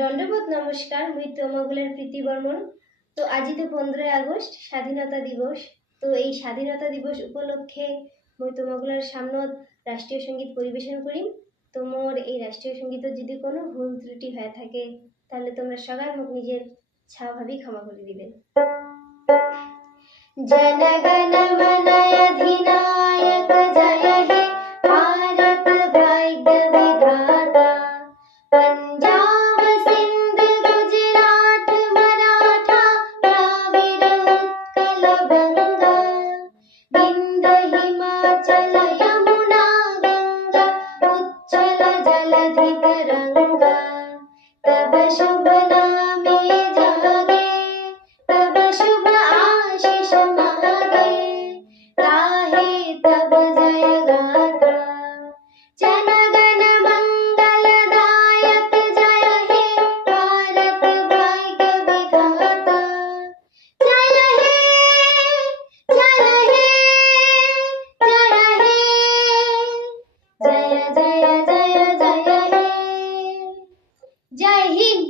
দণ্ডবোধ নমস্কার, মুই তোমাগুলার প্রীতি বর্মন। তো আজি তো 15 আগস্ট স্বাধীনতা দিবস। তো এই স্বাধীনতা দিবস উপলক্ষে মুই তোমাগুলার সামনত রাষ্ট্রীয় সঙ্গীত পরিবেশন করিম। তো মোর এই রাষ্ট্রীয় সঙ্গীতের যদি কোনো ভুল ত্রুটি হয়ে থাকে তাহলে তোমরা সবাই মোক নিজের স্বাভাবিক ক্ষমা করে দিবেন। जनगण मन अधिनायक जय हे भारत भाग्य विधाता। पंजाब सिंध गुजरात मराठा द्राविड़ उत्कल बंगा। विंध्य हिमाचल यमुना गंगा उच्चल जलधि तरंगा। तब शुभ नामे जागे तब शुभ आशीष मागे गाहे तब जय गाथा। जनगण मंगलदायक जय हे भारत भाग्य विधाता। जय हे जय हे जय हे जय जय जय जय हे। जय हिंद।